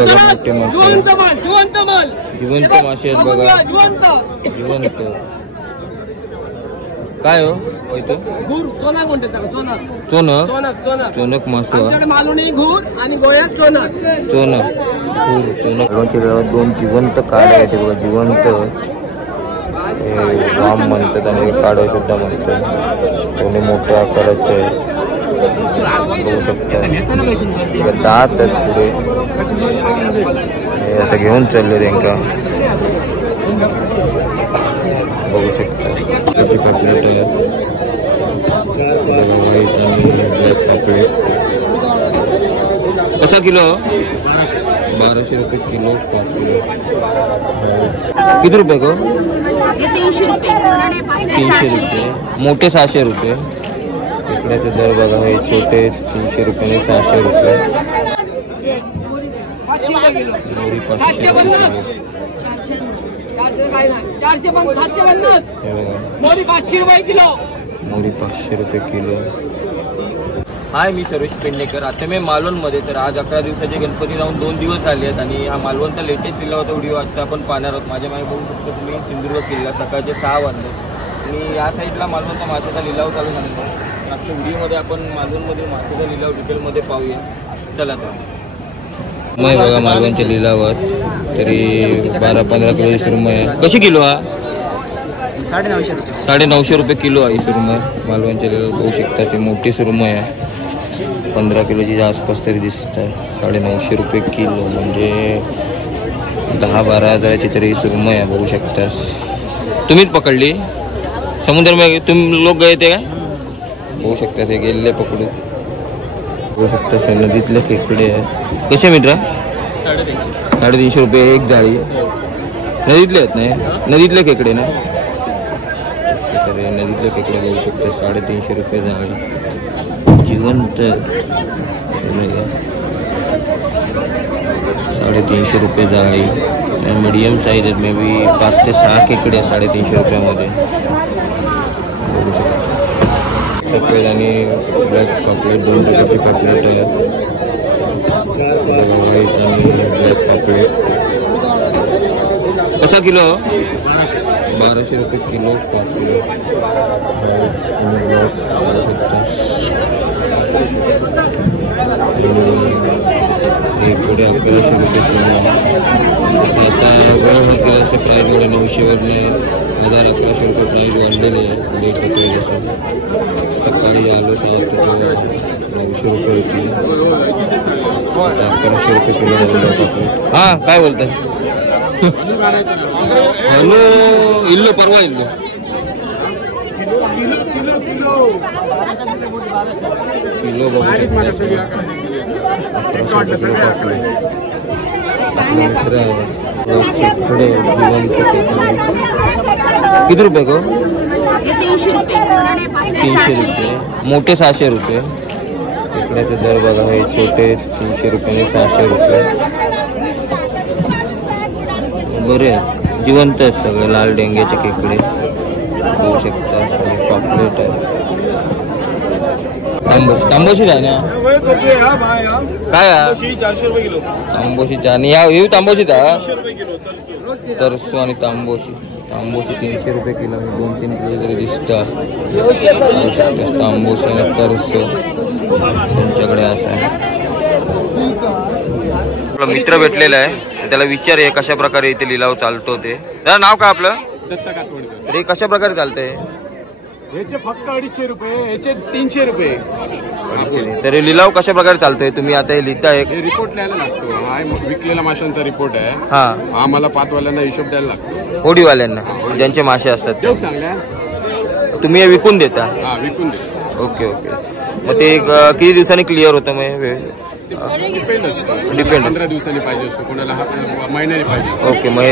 बघा मोठे मासे, जिवंत मासे आहेत बघा, जिवंत. काय हो चोनक मासा, चोनक. दोन जिवंत काढ आहेत बघा, जिवंत वाम म्हणतात आणि काढ सुद्धा म्हणतात. दोन्ही मोठ्या आकाराचे आहे, बघू शकता. दात आहेत पुढे, आता घेऊन चालले त्यांका, बघू शकता. त्याची पापलेट आहे, व्हाईट आणि ब्लॅक पापलेट. कसा किलो? 1200 रुपये किलो पापलेट. किती रुपये गो? 300 रुपये. मोठे 600 रुपये. इकड्याचे दर बघा, हे छोटे 300 रुपये, 600 रुपये. मोरी 500 रुपये. मोरी 500 रुपये किलो. हाय, मी सर्वेश पेडणेकर. आता मी मालवणमध्ये. तर आज 11 दिवसाचे गणपती जाऊन 2 दिवस झाले आहेत आणि हा मालवणचा लेटेस्ट लिलावाचा व्हिडिओ आता आपण पाहणार आहोत. माझ्या मागे बघू शकतो तुम्ही सिंधुदुर्ग किल्ला, सकाळचे 6 वाजले आणि या साईडला मालवणचा माशाचा लिलाव चालू झाला. आजच्या व्हिडिओमध्ये आपण मालवणमध्ये माशाचा लिलाव डिटेलमध्ये पाहूया. चला तर. मग बघा मालवणच्या लिलावात तरी 12-15 किलो सुरमई आहे. कशी किलो हा? 950 रुपये किलो आहे सुरमई. मालवणच्या लिलाव बघू शकता, ती मोठी सुरमई आहे, 15 किलोची आसपास तरी दिसत आहे. 950 रुपये किलो म्हणजे 10-12 हजाराची तरी सुरमई आहे, बघू शकता. तुम्हीच पकडली समुद्र तुम्ही लोक गए ते काय? बघू शकता, ते गेलेले पकडू. बघू शकता नदीतले खेकडे आहे. कसे मित्रा? 350 रुपये एक जाळी. नदीतले आहेत नाही, नदीतले खेकडे ना. तर नदीतले खेकडे बघू शकता, 350 रुपये जाळी. जिवंत 350 रुपये जाळी. मीडियम साईज आहेत, मे बी 5 ते 6 खेकडे 350 रुपयामध्ये. बघू शकता. सफेद आणि ब्लॅक पापलेट, 2 प्रकारची पापलेट आहे. व्हाईट आणि ब्लॅक पापलेट. कसा किलो? 1200 रुपये किलो पापलेट. पुढे 1100 रुपये किलो. आता वेळ गेल्याचे प्राईज वगैरे 900वरने 1100 रुपये प्राईज वाढलेले आहे. लेट होते सकाळी आलो 7 तर 900 रुपये होती, 1100 रुपये किलो. हां, काय बोलताय? हॅलो, इल्लो परवा इल्लो किलो बघू किती रुपये गो? 300 रुपये. मोठे 600 रुपये. इकड्याचे दर बघा, हे छोटे 300 रुपये, 600 रुपये. बरे जिवंत आहेत सगळे, लाल डेंग्याचे खेकडे बघू शकता. सगळे पापलेट आहे. तांबोशी आहे ना? काय 400 रुपये किलो तांबोशीचा. आणि या तांबोशीचा तरसो आणि तांबोशी. तांबोशी 300 रुपये किलो. 2-3 किलो तरी दिसतात. तांबोशी आणि तरसो त्यांच्याकडे असं आहे. आपला मित्र भेटलेला आहे, त्याला विचार कशा प्रकारे इथे लिलाव चालतो ते. त्याला नाव काय आपलं? दत्ता कातवडकर. हे कशा प्रकारे चालतंय? याचे फक्त 250 रुपये, याचे 300 रुपये. तर लिलाव कशा प्रकारे चालतोय? तुम्ही आता हे लिहिताय? रिपोर्ट लिहायला लागतो. हा विकलेल्या माशांचा रिपोर्ट आहे. हा, आम्हाला 5 वाल्यांना हिशोब द्यायला लागतो. होडीवाल्यांना, ज्यांचे मासे असतात. देऊ चांगल्या तुम्ही हे विकून देता? हा, विकून देतो. Okay okay. मग ते किती दिवसांनी क्लिअर होतं? मग डिपेंड 15 दिवसांनी पाहिजे असतो, कोणाला महिन्याने पाहिजे. ओके. मग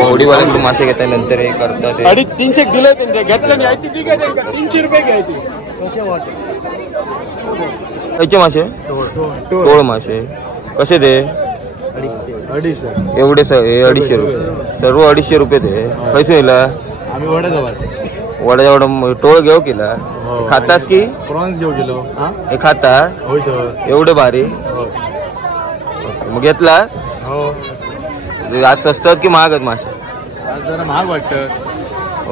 होडीवाल्यांकडून मासे घेता, नंतर हे करतात. 300 दिले तुमच्या घेतलं नाही, ठीक आहे. 300 रुपये घ्यायचे. खायचे मासे? टोळ मासे कसे ते? 250. एवढे 250 रुपये. सर्व 250 रुपये ते. पैसे येला आम्ही वड्याजवळ वड्याजवळ टोळ घेऊ केला. खातात की प्रॉन्स घेऊ गेलो? हे खाता? एवढे भारी. मग घेतलास? हो आज स्वस्त आहेत की महाग आहेत मासे? आज जरा महाग वाटतं.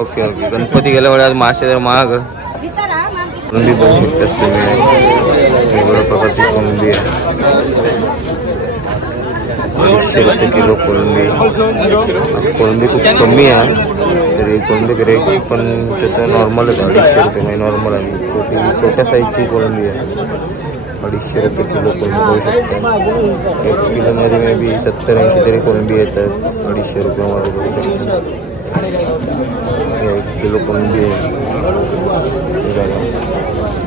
Okay okay. गणपती गेल्यामुळे आज मासे जरा महाग. कोलंबी बघू शकतास तुम्ही, वेगवेगळ्या प्रकारची कोलंबी आहे. 250 रुपये किलो कोलंबी. कोलंबी खूप कमी आहे तरी कोलंबी रेट पण तसं नॉर्मलच आहे. 250 रुपये म्हणजे नॉर्मल आहे. छोट्या साईजची कोलंबी आहे. 250 रुपये किलो कोलंबी बघू शकता. 1 किलोमध्ये मे बी 70-80 तरी कोलंबी येतात. 250 रुपयामध्ये बघू शकता. 1 किलो कोलंबी आहे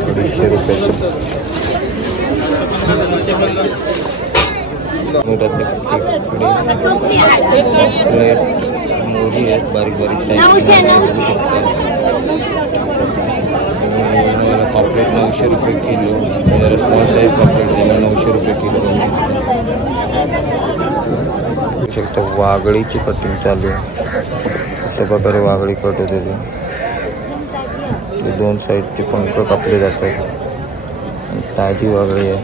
250 रुपये. मोठी आहेत बारीक बारीक साईज. पॉपलेट 900 रुपये किलो. जरा स्मॉल साईज पॉपलेट त्याला 900 रुपये किलो. शकता वागळीची कटिंग चालू आहे. अशा प्रकारे वागळी कट होते. ते 2 साईडचे पंख कापले जातात. ताजी वागळी आहे.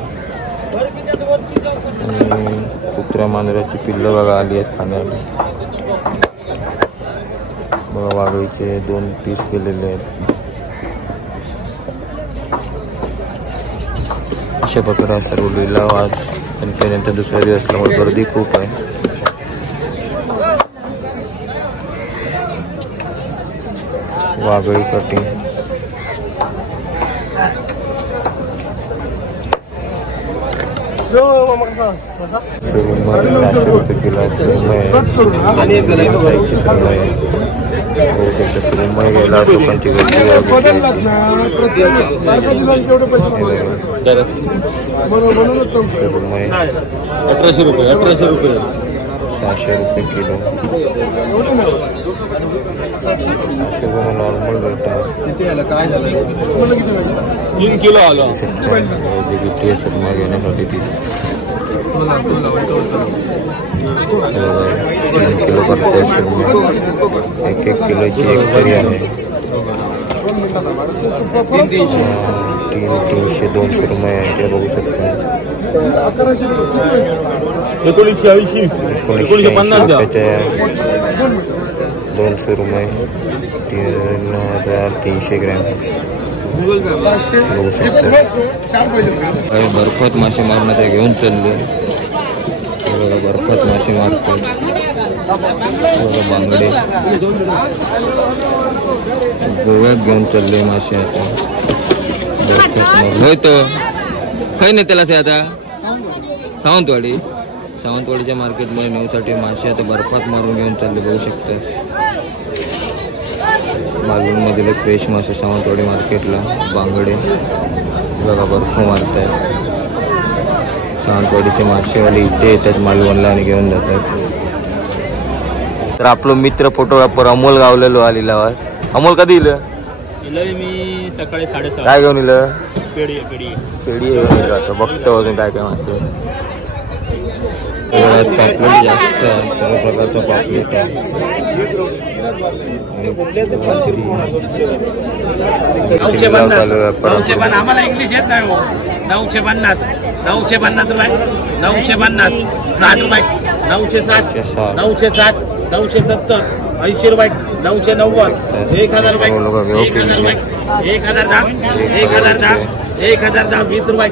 आणि कुत्र्या मांजराची पिल्लं बघा आली आहेत खाण्याला. बघा वागळीचे 2 पीस केलेले आहेत. अशा प्रकारे सर्व लिलाव आज गणपतीनंतर दुसऱ्या दिवस असल्यामुळे गर्दी खूप आहे. वागळी कटिंग सुरमई 400 रुपये किलो. सुरमई सुरमई गेला लोकांची गर्दी. सुरमई 1800 रुपये 600 रुपये किलो. 600 रुपये नॉर्मल रेट आहे. 3 किलो आलो. सुरमई घेण्यासाठी 3 किलो करते. सुरमई 1-1 किलोची एक तरी आहे. 300 2 सुरमई आहे ते बघू शकता. 1980 रुपयाच्या 2 सुरमई 3,300 ग्रॅम बघू शकता. बर्फात मासे मारण्यात घेऊन चालले. बर्फात मासे मारतात. बांगडे गोव्यात घेऊन चालले मासे आता. होय तो काही नाही त्याला आता. सावंतवाडीच्या मार्केटमध्ये नेऊसाठी मासे आता बर्फात मारून घेऊन चालले बघू शकतात. मालवणमधील फ्रेश मासे सावंतवाडी मार्केटला बांगडे बघा बर्फ मारतायत. सावंतवाडीचे मासेवाले इथे येतात मालवणला आणि घेऊन जातात. तर आपलं मित्र फोटोग्राफर अमोल गावलेलो आलेला. अमोल कधी इलं? मी सकाळी 6:30. काय घेऊन इलं? पेढी घेऊन इलं. आता बघतो अजून काय काय मासे. पापलेट जास्त आहे. सर्व प्रकारचं पापलेट आहे. 950 आम्हाला इंग्लिश येत नाही. 950 950 रुपये 950 60 रुपये 960 960 970 80 रुपये 990 1000 रुपये 1010 1010 1010 20 रुपये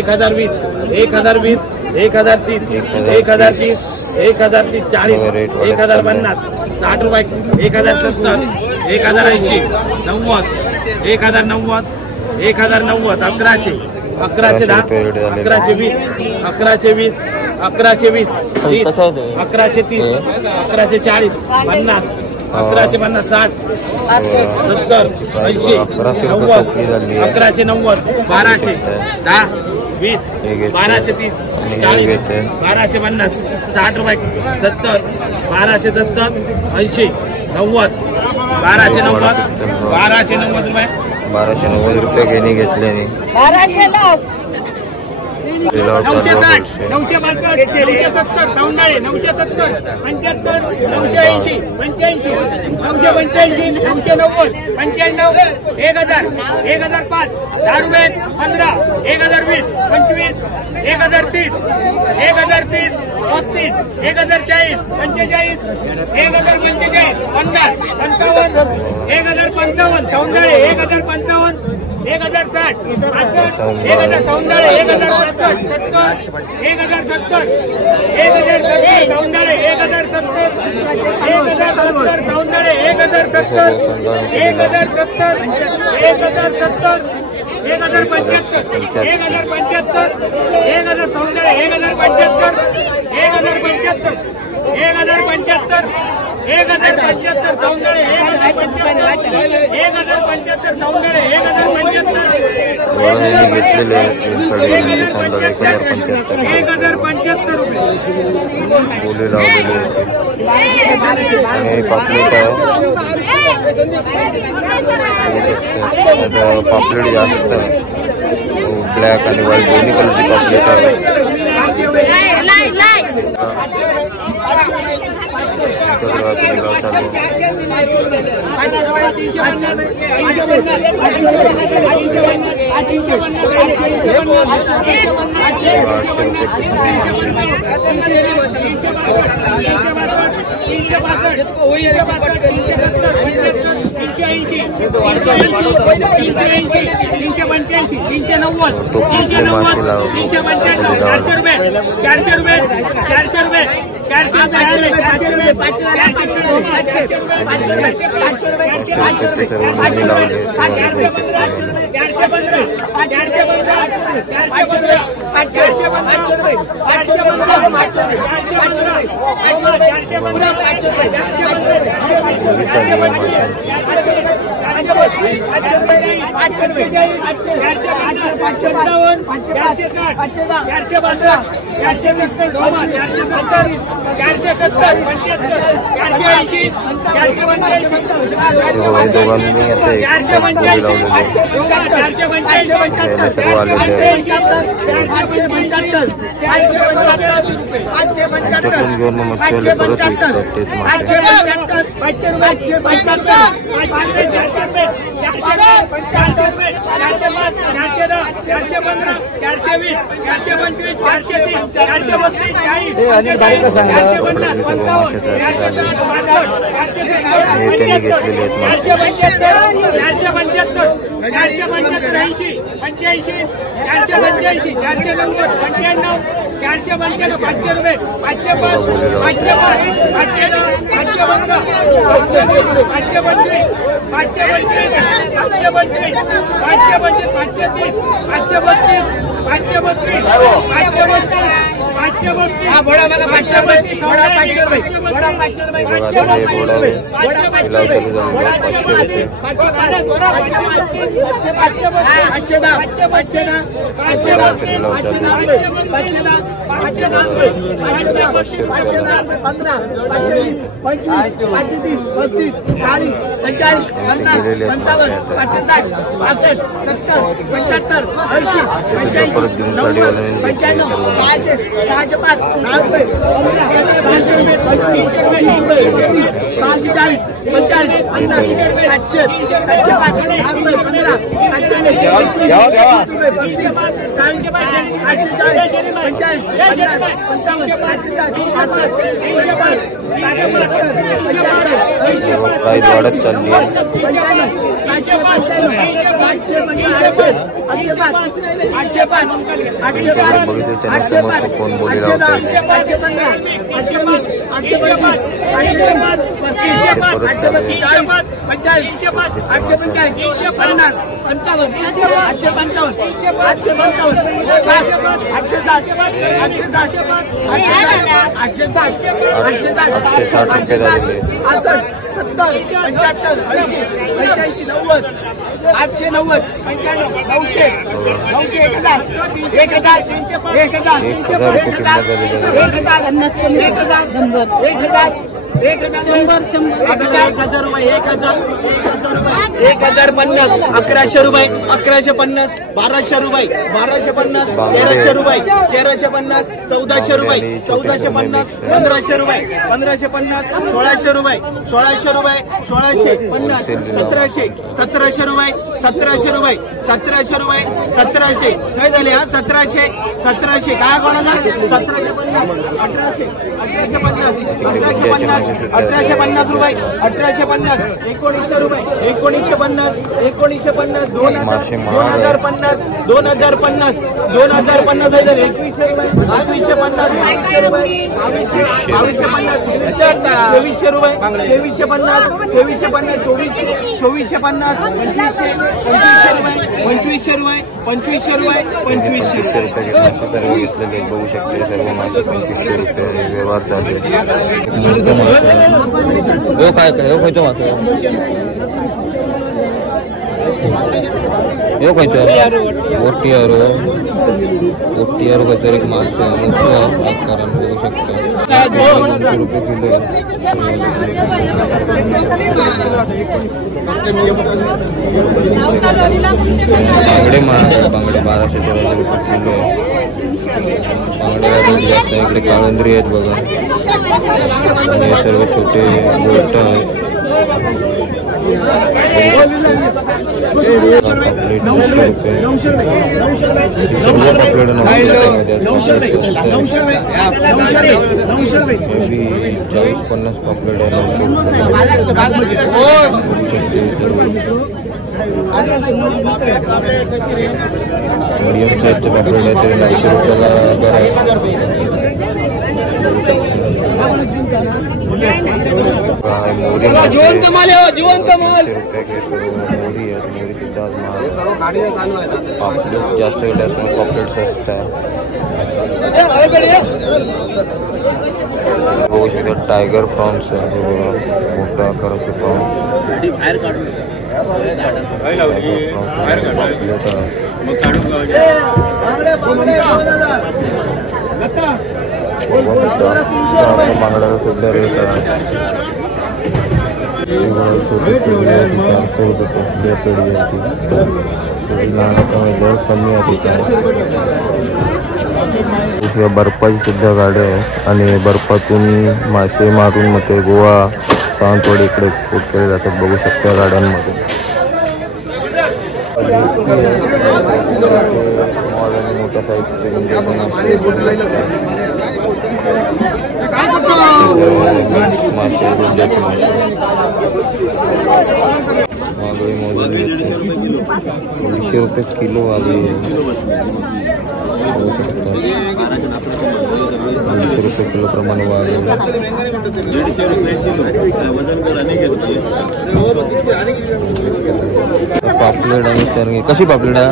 1020 1020 1030 1030 1030 40 1050 60 रुपये 1070 1080 90 1090 1090 1100 1110 1120 1120 1120 30 1130 1140 50 1150 60 70 80 90 1190 1200 10 20 1230 40 1250 60 रुपये 70 1270 80 90 1290 1290 रुपये 1290 रुपये घेणे घेतले. 1200 लाख 960 962 970 सौंदाळे 970 75 980 85 985 990 95 1000 1005 10 रुपये 15 1020 25 1030 1030 35 1040 45 1045 50 55 1055 सौंदाळे 1055 1060 65 1000 सौंदाळे 1060 70 1070 1070 सौंदाळे 1070 1070 सौंदाळे 1070 1070 1070 1075 1075 1000 सौंदाळे 1075 1075 1075 1075 सौंदाळे 1075 सौंदाळे 1075 1075 रुपये बोले लावलेले आणि पापलेट आहे पापलेट जास्त ब्लॅक आणि व्हाईट दोन्ही कलरची पापलेट आहे 1000 रुपये 1050 1100 रुपये 1150 1200 रुपये 1250 1300 रुपये 1350 1400 रुपये 1450 1500 रुपये 1550 1600 रुपये 1600 रुपये 1650 1700 रुपये 1700 रुपये 1700 रुपये 1700 काय झाले हा 1700 काय कोणाला 1750 1850 रुपये 1850 1900 रुपये 1950 2050 2050 2050 2100 रुपये 2150 2200 रुपये 2350 2450 2500 रुपये 2500 रुपये सर्व घेतलेले बघू शकते सर्व मासे 2500 रुपये व्यवहार चालू आहे. काय काय खयचो मासे यो खयचो ओटियारो कसं एक मासे मोठं आकारान बघू शकतो 200 रुपये किलो बांगडे महाग आहे बांगडे 1200 रुपये किलो आहे. बांगड्याला जास्त इकडे काळंद्री आहेत बघा आणि हे सर्व छोटे बोट आहेत. पापलेट 40-50 पापलेट आहे 900 मीडियम साईजचे पापलेट आहे तरी 900 रुपयाला दर आहे. मोरी मोरी सुद्धा पापलेट जास्त वेळ पापलेट स्वस्त आहे. बघू शकता टायगर प्रॉन्स आहे मोठ्या आकाराचे प्रॉन्स बांगड्याला सुद्धा रेट आहे 400 रुपये लहान दर कमी आहे तिथे. बर्फाची सुद्धा गाड्या आहे आणि बर्फातून मासे मारून मग ते गोवा सावंतवाडी इकडे एक्सपोर्ट केले जातात बघू शकता गाड्यांमध्ये. मोठ्या साईजचे मासे गुंड्याचे मासे मागळी मोजून 200 रुपये किलो आली 200 रुपये किलो प्रमाणे वाढलेलं. पापलेट आणि तरंगी कशी पापलेट आहे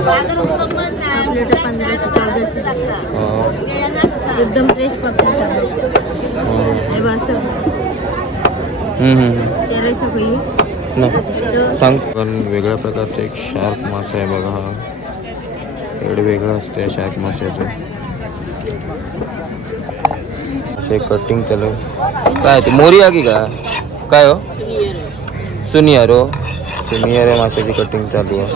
एकदम फ्रेश पापलेट सांग. पण वेगळ्या प्रकारचा एक शार्क मासा आहे बघा हा एवढं वेगळं असतं शार्क माशाचं असे कटिंग केलं काय ते मोरी आहे की काय हो सुनियर आहे माशाची कटिंग चालू आहे.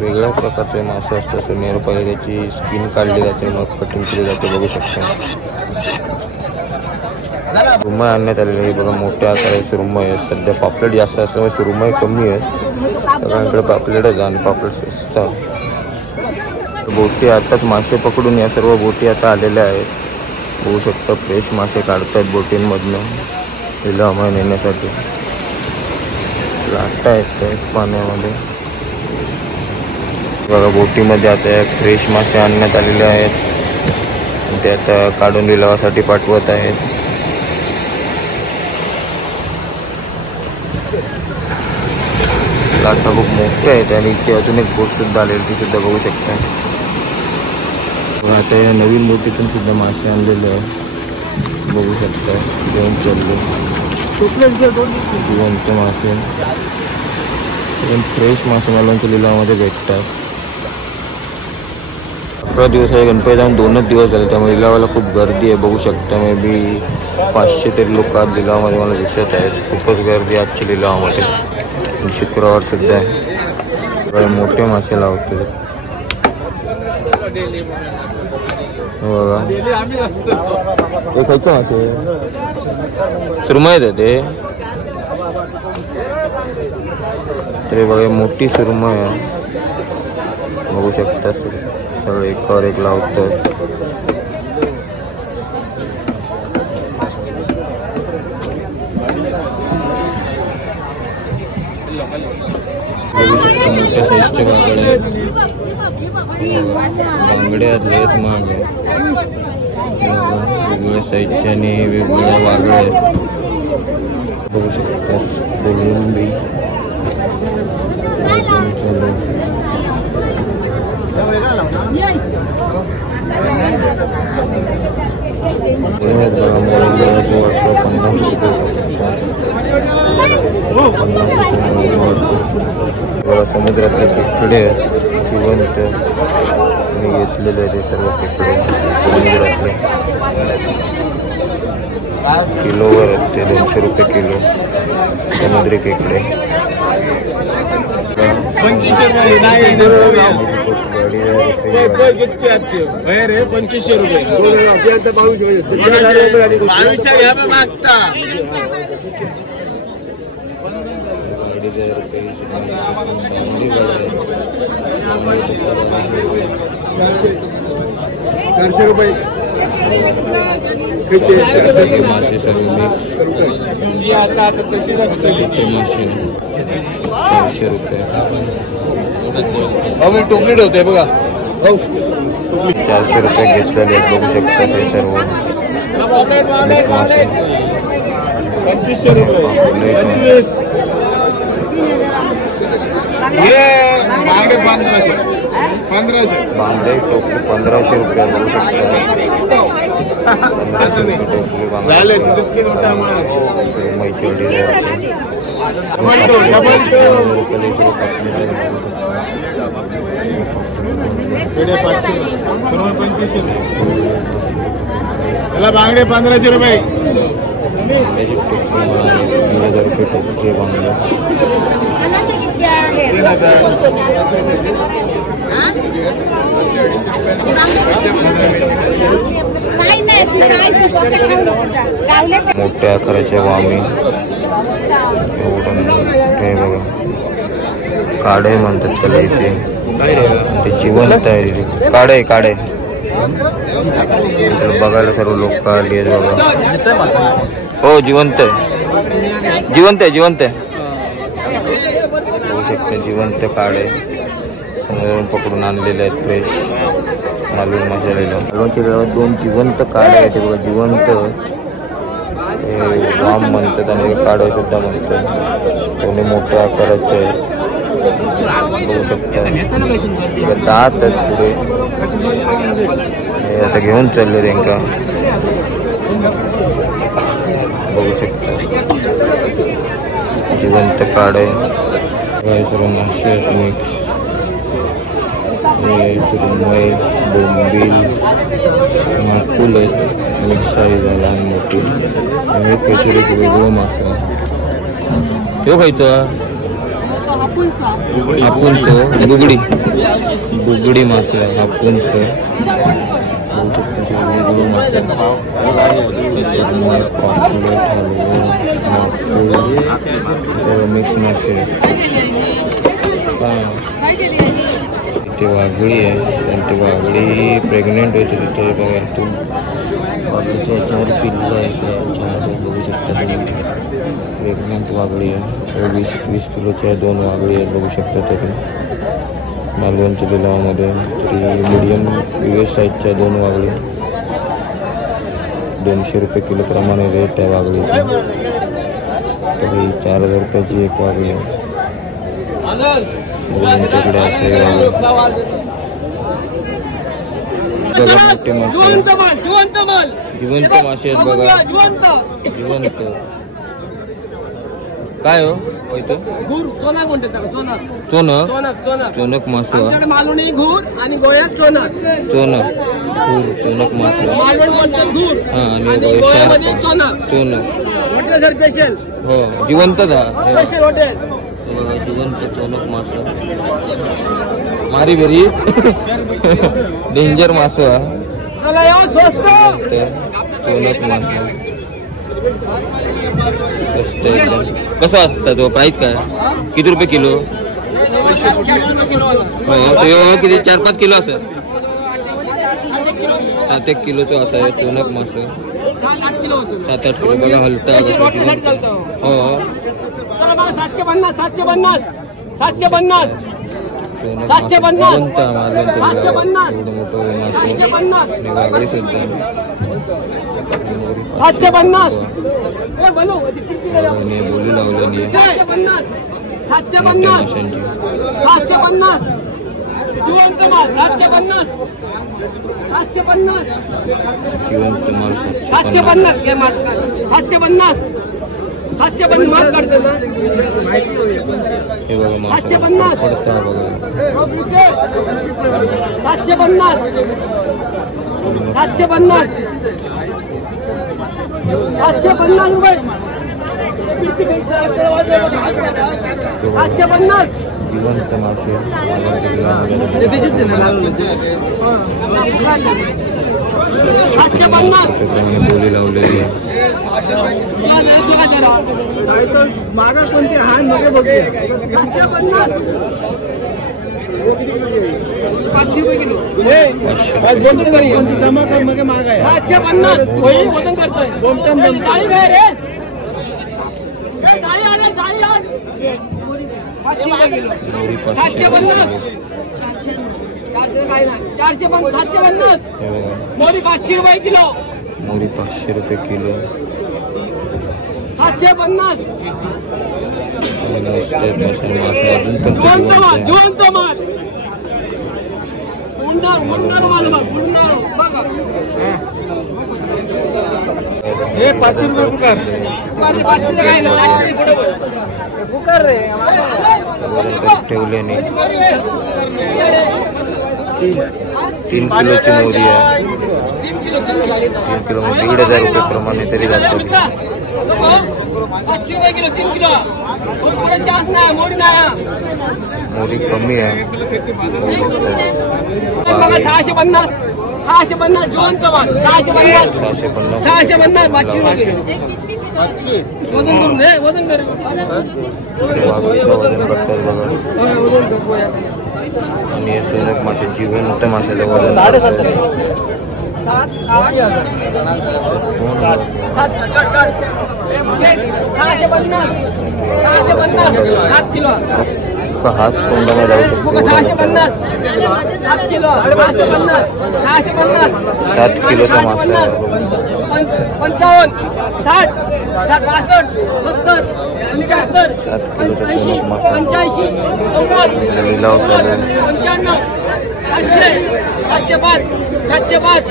वेगळ्या प्रकारचे मासे असतात सुनियर पहिले त्याची स्किन काढली जाते मग कटिंग केली जाते बघू शकता. सुरमई आणण्यात आलेली आहे बघा मोठ्या आकाराची सुरमई आहे. सध्या पापलेट जास्त असल्यामुळे सुरमई कमी आहे सगळ्यांकडे पापलेटच आणि पापलेट स्वस्त. बोटी आताच मासे पकडून या सर्व बोटी आता आलेल्या आहेत बघू शकता. फ्रेश मासे काढतायत बोटींमधनं लिलावामध्ये नेण्यासाठी लाटा येत पाण्यामध्ये बघा. बोटीमध्ये आता फ्रेश मासे आणण्यात आलेले आहेत ते आता काढून लिलावासाठी पाठवत आहेत. लाटा खूप मोठ्या आहेत आणि इथे अजून एक बोट सुद्धा आलेली ती सुद्धा बघू शकता. आता या नवीन बोटीतून सुद्धा मासे आणलेले आहे बघू शकता. घेऊन चालले जिवंत मासे फ्रेश मासे मालांच्या लिलावामध्ये भेटतात. 11 दिवस आहे गणपती जाऊन 2च दिवस झाले, त्यामुळे लिलावाला खूप गर्दी आहे. बघू शकता मे बी 500 तरी लोक आज लिलावामध्ये मला दिसत आहेत. खूपच गर्दी आजच्या लिलावामध्ये. शुक्रवार सुद्धा आहे. मोठे मासे लावते बघा. हे खायचं मासे सुरमई आहे ते. तरी बघा मोठी सुरमई आहे. बघू शकता सगळे एकावर एक लावतात. बघू शकता मोठ्या साईजचे बांगडे आहेत. बांगडे आहेत महाग आहे. वेगवेगळ्या साईजचे आणि वेगवेगळ्या वागळे आहेत. बघू शकता कोलंबी समुद्रातले खेकडे जिवंत मी घेतलेले ते सर्व खेकडे समुद्रातले किलोवर असते 200 रुपये किलो समुद्री खेकडे. मासे सर्व मासे 400 रुपये. मी टोपली ठेवते बघा. 400 रुपये घेतलेले बघू शकता ते सर्व मासे. 2500 रुपये. बांगडे टोपली 1500 रुपये बघू शकता. बांगडे 1500 रुपये. 3000 रुपये टोपली बांगडे. मोठ्या आकाराच्या वामी हे बघा काढे म्हणतात त्याला इथे. ते जिवंत आहे. काढे काढे बघायला सर्व लोक आली आहेत बघा. हो जिवंत जिवंत आहे जिवंत आहे. बघू शकता जिवंत काढे समुद्रावरून पकडून आणलेले आहेत फ्रेश मालवण मसालेला. मालवणच्या गावात 2 जिवंत काढे आहेत बघा. जिवंत वाम म्हणतात आणि काढे सुद्धा म्हणतात. दोन्ही मोठ्या आकाराचे आहेत. बघू शकता दात आहेत पुढे. आता घेऊन चालले त्यांका. बघू शकता जिवंत काढे सर्व मासे आहेत मिक्स. सुरमई बोंबील माकुल आहेत मिक्स साईज लहान मोठी. आणि काहीतरी एक वेगळं मासा तो खायचं हापूस बुगडी बुगडी मासा हापूस. मिक्स मासे. इथे वाघळी आहे आणि ती वाघळी प्रेग्नेंट होती तिथे बघा. इथून वाघळीच्या याच्यावर पिल्लं आहे. बघू शकता तुम्ही प्रेग्नेंट वाघळी आहे. 20 किलोच्या 2 वाघळी आहेत बघू शकता तरी मालवणच्या लिलावामध्ये. तरी मीडियम US साईजच्या 2 वाघळी 200 रुपये किलो प्रमाणे रेट आहे वाघळीचा. तरी 4000 रुपयाची एक वाघळी आहे. आमच्याकडे असे मोठे मासे जिवंत मासे आहेत बघा. जिवंत काय हो होतो घूर चोनाक म्हणते त्याला चोनाक चोनक चोनाक चोनाक चोनक मासो आमच्याकडे मालवणी घूर आणि गोव्यात चोनाक चोनक खूर चोनक मासो मालवण म्हणतात घूर हा आणि आणि गोव्यामध्ये चोनाक चोनक हॉटेल सर स्पेशल हो जिवंत स्पेशल हॉटेल जिवंत चोनक मासो मारी बेरी डेंजर मासो हा चला येऊ स्वस्त चोनक मासो स्वस्त एकदम कसं असतं तो प्राईस काय किती रुपये किलो हो तो किती 4-5 किलो असं 7-1 किलोचं असं आहे चोनक मासो 7-8 किलो 7-8 किलो बघा हलता हो 750 750 750 750 750 सुद्धा 750 बोली लावलेली 750 जिवंत माल 750 जिवंत माल 750 घे माल 750 माल काढते ना हे बघा माल 750 पडता बघा 750 रुपये 750 जिवंत मासे बोली लावलेली मागा कोणती हान मध्ये बघूया 500 रुपये किलो कोणती जमा कर मग महाग आहे 750 होईल वजन करतोय जाळी बाहेर रे जाळी आण जाळी आण 500 रुपये किलो 750 750 मोरी 500 रुपये किलो मोरी 500 रुपये किलो 750 अजून पण जिवंत माल मुंडर माल बघा हे 500 रुपये पुकार 500 काय नाही पुकार रे ठेवले नाही 3 किलोची मोरी आहे 3 किलो म्हणजे 1,500 रुपये प्रमाणे तरी जातात 500 रुपये किलो 3 किलो मोरी कमी आहे 650 जिवंत माल 650 500 रुपये वजन करून रे वजन कर वजन करतात बघा आणि हे सोनक मासे जिवंत माशाचं वजन 7 किलो हात तोंडाला जाऊ शकतो 7 किलो 7 किलोचा मासा 55 60 65 70 75 85 90 लिलाव चालू 95 705 705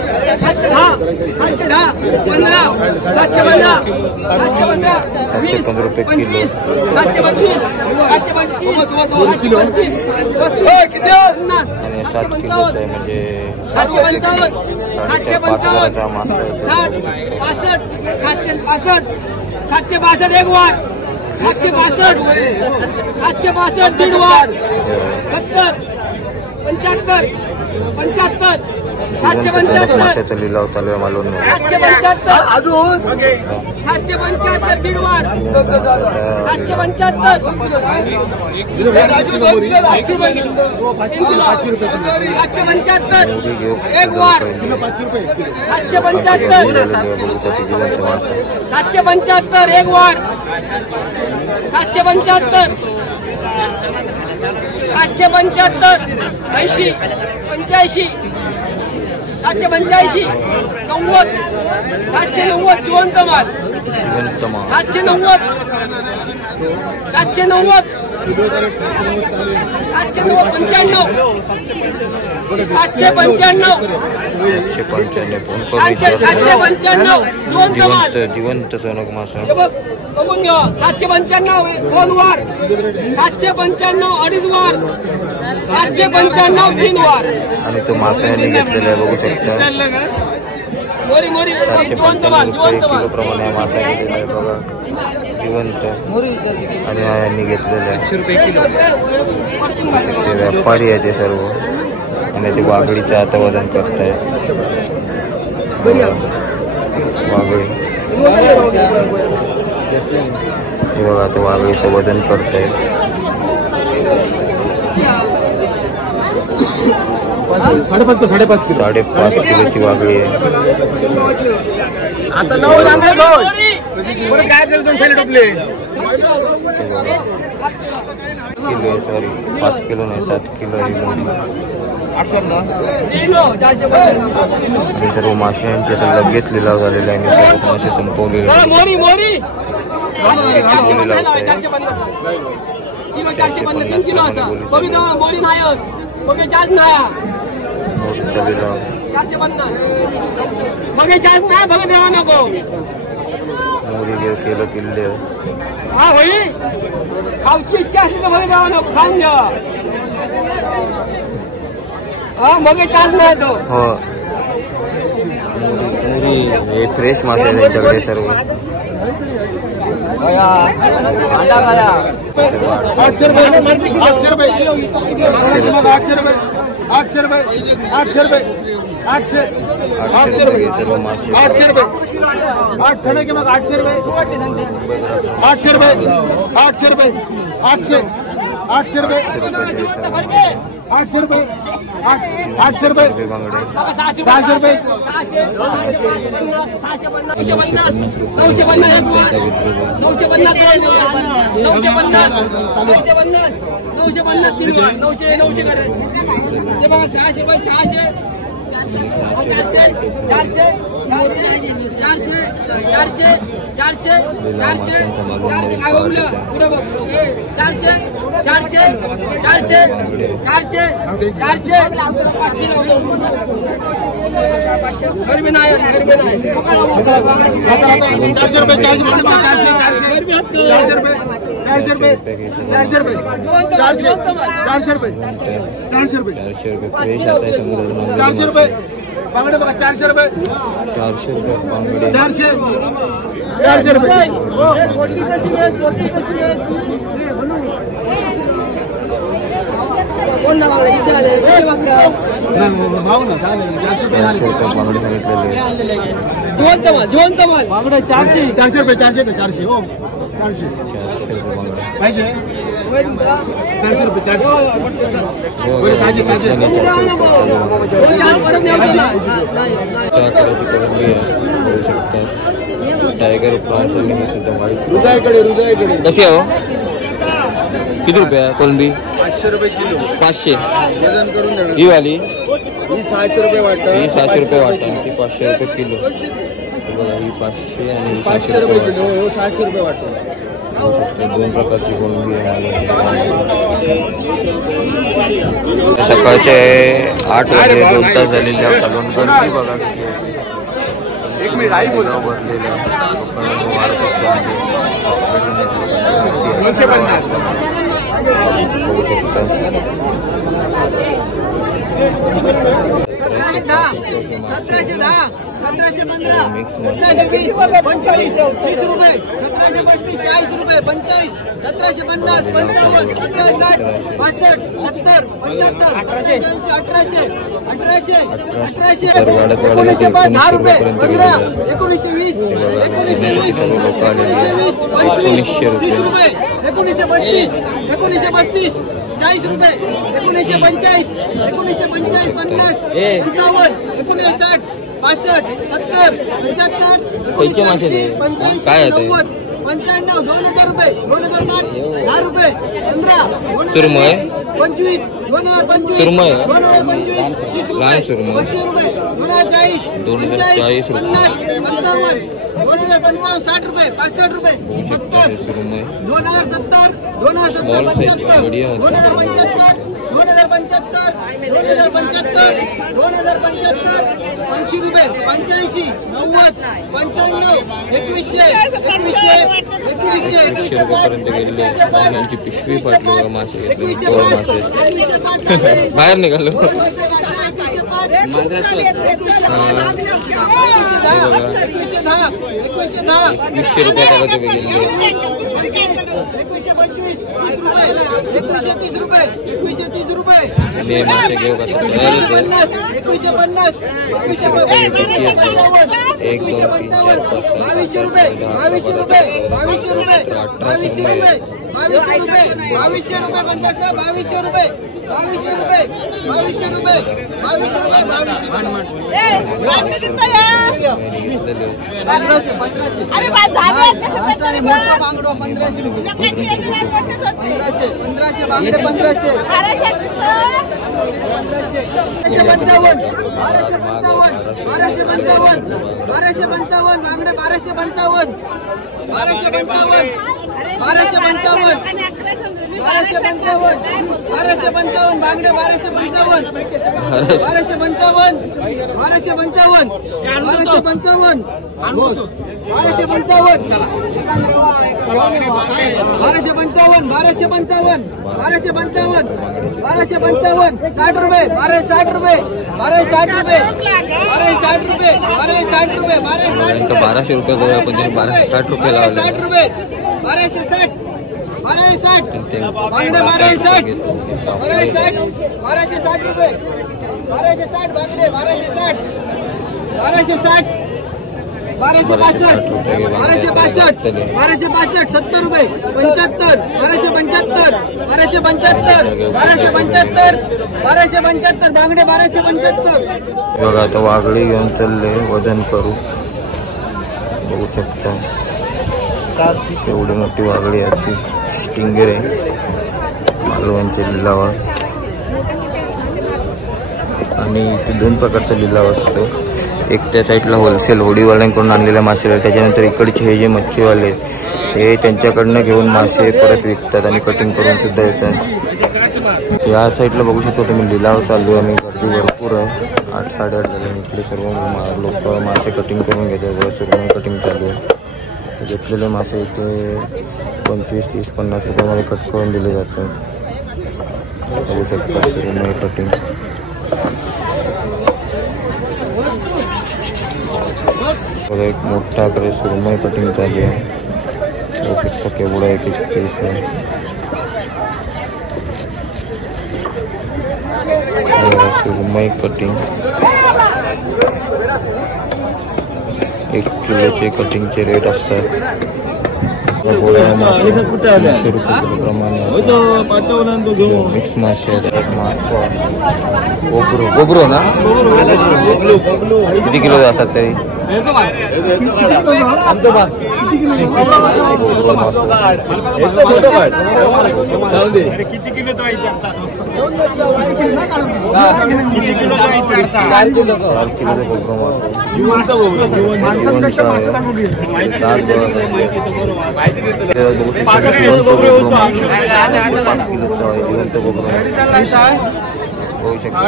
710 15 715 715 रुपये किलो 725 आणि 7 किलोचं आहे म्हणजे 755 5,500 मासा 762 एक वाट 762 दीड वाट 70 75 माशाचा लिलाव चालू आहे मालवण 775 दीड वाट 775 एक वाट 775 एक वाट 775 80 85 785 90 790 जिवंत माल 790 जिवंत सोनक मासा 795 2 वार 795 अडीच वार 795 3 वार आणि तो मासा यांनी घेतलेला आहे बघू शकता. 795 किलो प्रमाणे मासा घेतलेला आहे बघा जिवंत आणि हा यांनी घेतलेला आहे. ते व्यापारी आहे ते सर्व आणि ते वाघळीचं आता वजन करतायत. वाघळी हे बघा आता वाघळीचं वजन करतायत. 5.5 किलोची वाघळी आहे. किलो सॉरी 5 किलो नाही 7 किलो ही मोठी. हे सर्व मासे यांचे लगेच लिलाव झालेला आहे. मासे संपवलेले मोठी मोरी केलं किल्ले खाऊची इच्छा असली तर भले द्यावा नको खाऊन घ्या. मग चार्ज नाही तो. हो हे फ्रेश मासे आहे त्यांच्याकडे सर्व. 800 रुपये 800 रुपये 800 रुपये 800 रुपये 800 रुपये 800 रुपये 800 के मग 800 रुपये 800 रुपये 800 रुपये 800 800 रुपये 800 रुपये 800 रुपये 600 रुपये 400 रुपये बांगडे बघा 400 रुपये 400 रुपये बांगडे 400 रुपये भाऊ ना चालेल 400 रुपये बांगडे सांगितलेले. जिवंत माल बांगडे 400 रुपये 400 हो 400 पाहिजे 400 रुपये 400 टायगर प्रॉन्स हृदयाकडे कशी आहे हो? किती रुपये कोलंबी? 500 रुपये किलो 500. वजन करून द्या. ही वाली ही 600 रुपये वाटतं. ही 600 रुपये वाटतं. ती 500 रुपये किलो. बघा ही 500 आणि 500 रुपये किलो 600 रुपये वाटतं. दोन प्रकारची कोलंबी आहे. सकाळचे 8 वाजले 2 तास झालेले चालून गर्दी बघा. एक मिनिट आई बोला भरलेला काय 95 2000 रुपये 2005 10 रुपये 15 सुरमई 25 2025 सुरमई आहे. 2025 30 लहान सुरमई. 25 रुपये 2040 2040 रुपये. 50 55 2055 60 रुपये 65 रुपये बघू शकता 70 हे सुरमई 2070 2070 Small size ची 75 बढिया होती. 2075 2075 2075 2075 80 रुपये 85 90 95 2100 रुपयापर्यंत गेलेले यांची पिशवी फाटली बघा मासे घेतले मासे बाहेर निघालो. ₹2100 रुपयापर्यंत गेलेले 2130 रुपये आणि हे मासे घेऊ का 2150 2150 एक दोन तीन चार पाच सहा 2200 रुपये 2200 रुपये 2200 रुपये 2200 रुपये 2200 रुपये 2200 रुपये 2200 रुपये 2200 रुपये 2200 रुपये 1500 मोठा बांगडो 1500 रुपये 1500 बांगडे 1500 1255 बांगडे 1255 बांगडे 60 रुपये 60 रुपये 60 रुपये 60 रुपये 60 रुपये 1200 रुपये गोळा पण त्यांनी 1260 रुपये लावले 60 रुपये 1260 बांगडे 1260 1260 रुपये 1260 बांगडे 1260 1265 70 रुपये 75 1275 बांगडे 1275 बघा आता वागळी घेऊन चालले वजन करू बघू शकता एवढी मोठी वागळी आहे ती स्टिंगर आहे मालवणचे लिलावा आणि इथे 2 प्रकारचा लिलाव असतो एक त्या साईडला होलसेल होडीवाल्यांकडून आणलेल्या मासे त्याच्यानंतर इकडचे हे जे मच्छीवाले हे त्यांच्याकडनं घेऊन मासे परत विकतात आणि कटिंग करून सुद्धा येतात. या साईडला बघू शकता तुम्ही लिलाव चालू आहे आणि गर्दी भरपूर आहे 8-8:30 झाले इकडे सर्व लोक मासे कटिंग करून घेतात सुरमई कटिंग चालू आहे. घेतलेले मासे इथे 25, 30, 50 रुपयामध्ये कट करून दिले जातात. बघू शकता सुरमई कटिंग एक मोठा आकारे सुरमई कटिंग चालू आहे बघू शकता केवढा एक पीस आहे. सुरमई कटिंग 1 किलोचे कटिंगचे रेट असतात. ₹300 प्रमाणे मिक्स मासे गोबरो ना किती किलो असतात तरी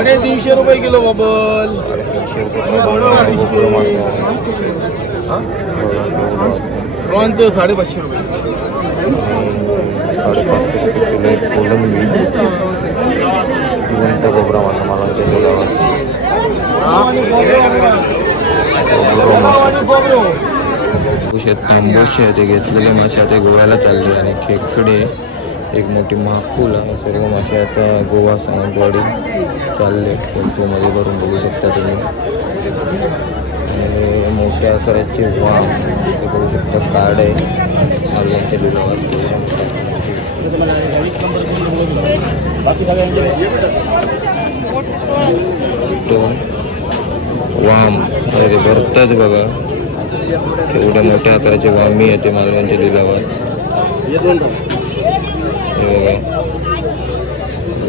₹350 रुपये किलो बबल 550 रुपये गोबरा मासा मला तांबोशे ते घेतलेले मासे आता गोव्याला चालले आणि खेकडे एक मोठी महापूल आणि सर्व मासे आता गोवा सावंतवाडी चालले टेम्पोमध्ये भरून बघू शकता तुम्ही. आणि मोठ्या आकाराचे वाम ते बघू शकता कार्ड आहे मालवणच्या लिलावात वाम ते भरतात बघा एवढ्या मोठ्या आकाराचे वामी येते मालवणच्या लिलावात. हे बघा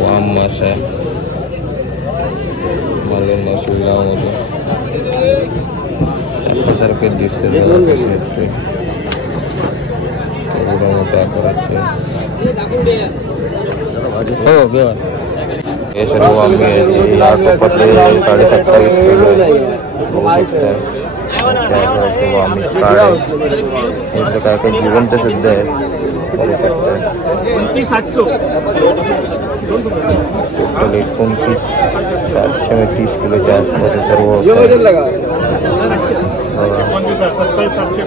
वाम मासा आहे मालवण मासे लिलावामध्ये सारखेच दिसते जरा कसे दिसते एवढं मोठं आकाराचे हो घेवा हे सर्व आंबे आहेत या टोपातले 27.5 किलो बघू शकता त्या आकाराचे आंबे काळे इकडे काय काय जिवंत सुद्धा आहे बघू शकता 29,730 किलोच्या आसपास सर्व करायला घेऊन 16 किलो 600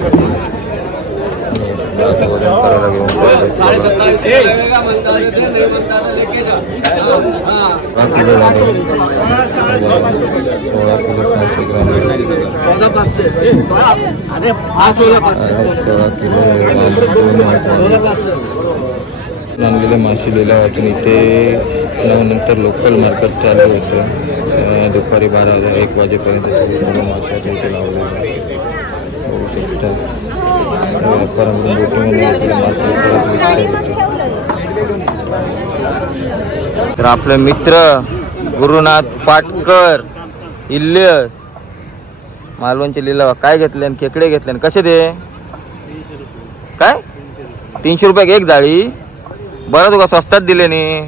ग्राम 16 किलो आणलेले मासे दिल्या वाटून इथे 9 नंतर लोकल मार्केट चालू होतं दुपारी 12-1 वाजेपर्यंत मासे इथे लावलेले बघू शकता व्यापाऱ्यांकडून बोटीमध्ये मासे तर आपले मित्र गुरुनाथ पाटकर इल्ले मालवणचे लिलाव काय घेतले आणि खेकडे घेतले आणि कसे ते काय 300 रुपये एक जाळी बरं तुका स्वस्तात दिले नी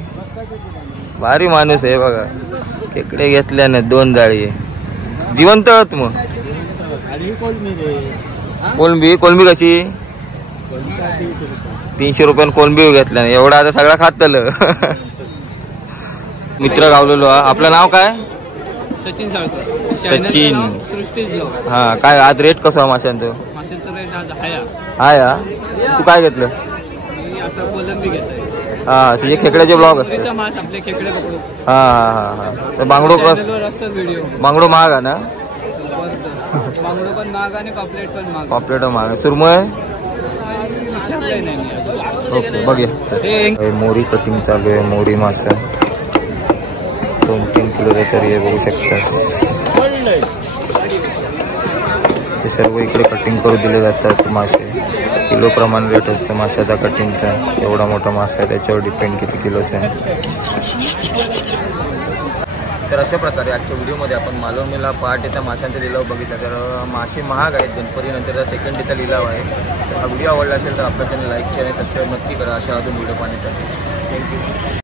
भारी माणूस आहे बघा खेकडे घेतल्याने 2 जाळी जिवंत आहोत मग कोलंबी कशी 300 रुपयान कोलंबी घेतल्याने एवढा आता सगळा खातलं मित्र गावलेलो आपलं नाव काय सचिन साळकर सचिन सृष्टी ब्लॉग हा काय आज रेट कसं माशांचं माशांचा रेट आज हाया हाय हा तू काय घेतलं मी आता कोलंबी घेत आहे हा तुझे खेकड्याचे ब्लॉग असते तिथं मास आपले खेकडे पकडू हा हा हा हा तर बांगडो चॅनलवर असतात व्हिडिओ बांगडो महाग आहे ना बांगडो पण महाग आणि पापलेट पण महाग पापलेट महाग सुरमय विचारलंय नाही मी अजून. ओके बघूया मोरी कटिंग चालू आहे मोरी मासा 2-3 किलोचा तरी आहे बघू शकता हे सर्व इकडे कटिंग करून दिले जातात मासे किलो प्रमाणे रेट असतो माशाचा कटिंगचा एवढा मोठा मासा आहे त्याच्यावर डिपेंड किती किलोचा आहे तर अशा प्रकारे आजच्या व्हिडिओमध्ये आपण मालवणीला पहाटेचा माशांचा लिलाव बघितला तर मासे महाग आहेत गणपतीनंतरचा सेकंडीचा लिलाव आहे तर हा व्हिडिओ आवडला असेल तर आपल्या चॅनल लाईक शेअर आणि सबस्क्राईब नक्की करा अशा अजून व्हिडिओ पाहण्यासाठी थँक्यू